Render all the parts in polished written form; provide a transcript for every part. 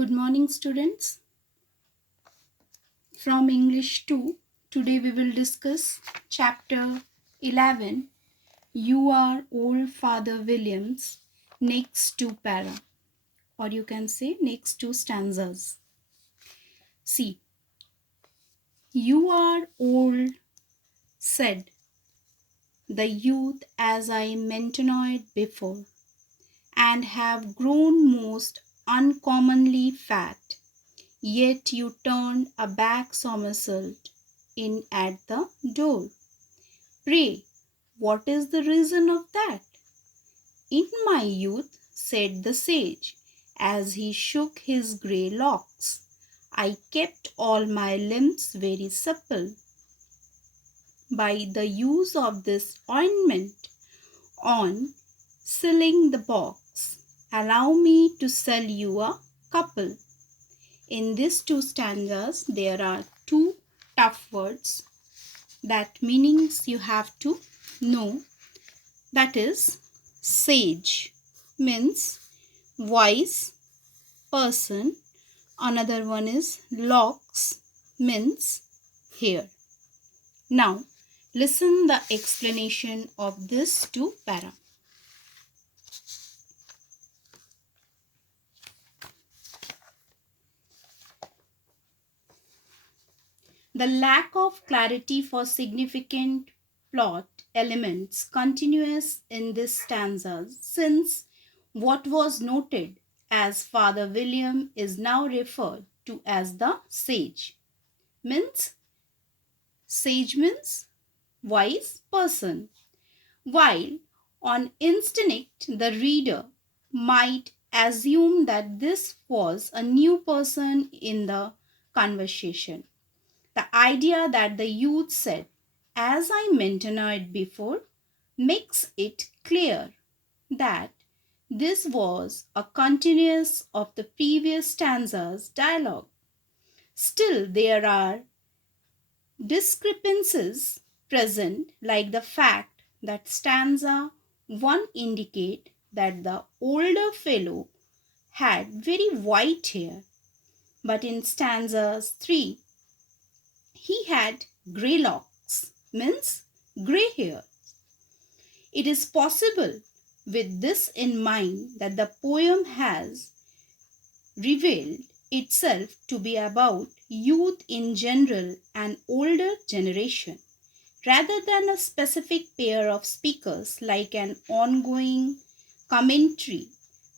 Good morning, students. From English 2, today we will discuss chapter 11. You are old Father Williams, next two para, or you can say next two stanzas. See, you are old, said the youth as I mentioned before, and have grown most uncommonly fat. Yet you turned a back somersault in at the door. Pray, what is the reason of that? In my youth, said the sage, as he shook his grey locks, I kept all my limbs very supple. By the use of this ointment, on sealing the box, allow me to sell you a couple. In these two stanzas, there are two tough words that meanings you have to know. That is, sage means wise person. Another one is locks means hair. Now, listen the explanation of this two para. The lack of clarity for significant plot elements continues in this stanza, since what was noted as Father William is now referred to as the sage. Sage means wise person. While on instinct the reader might assume that this was a new person in the conversation. The idea that the youth said, as I mentioned before, makes it clear that this was a continuous of the previous stanza's dialogue. Still, there are discrepancies present, like the fact that stanza 1 indicate that the older fellow had very white hair, but in stanzas 3 he had grey locks, means grey hair. It is possible, with this in mind, that the poem has revealed itself to be about youth in general and older generation, rather than a specific pair of speakers, like an ongoing commentary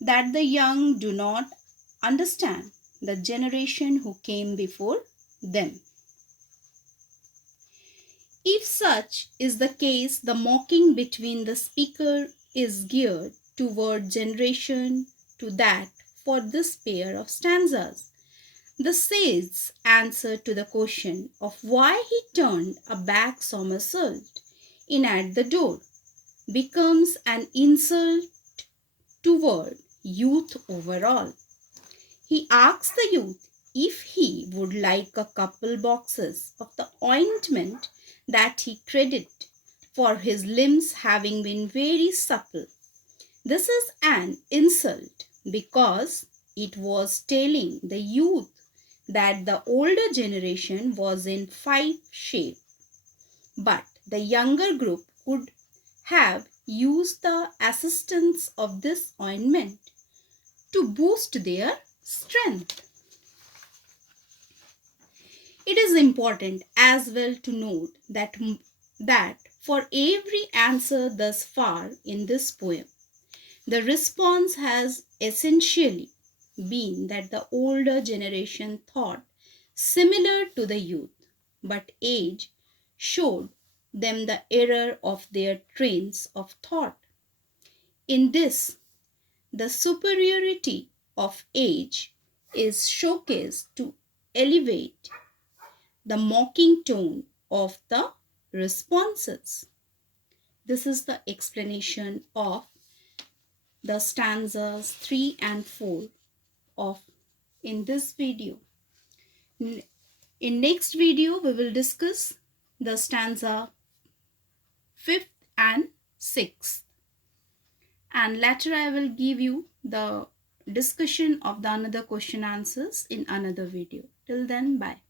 that the young do not understand the generation who came before them. If such is the case, the mocking between the speaker is geared toward generation to that for this pair of stanzas. The sage's answer to the question of why he turned a back somersault in at the door becomes an insult toward youth overall. He asks the youth if he would like a couple boxes of the ointment that he credited for his limbs having been very supple. This is an insult because it was telling the youth that the older generation was in five shape, but the younger group could have used the assistance of this ointment to boost their strength. It is important as well to note that for every answer thus far in this poem, the response has essentially been that the older generation thought similar to the youth, but age showed them the error of their trains of thought. In this, the superiority of age is showcased to elevate the mocking tone of the responses. This is the explanation of the stanzas 3 and 4 of in this video. In next video we will discuss the stanza 5th and 6th, and later I will give you the discussion of the another question answers in another video. Till then, bye.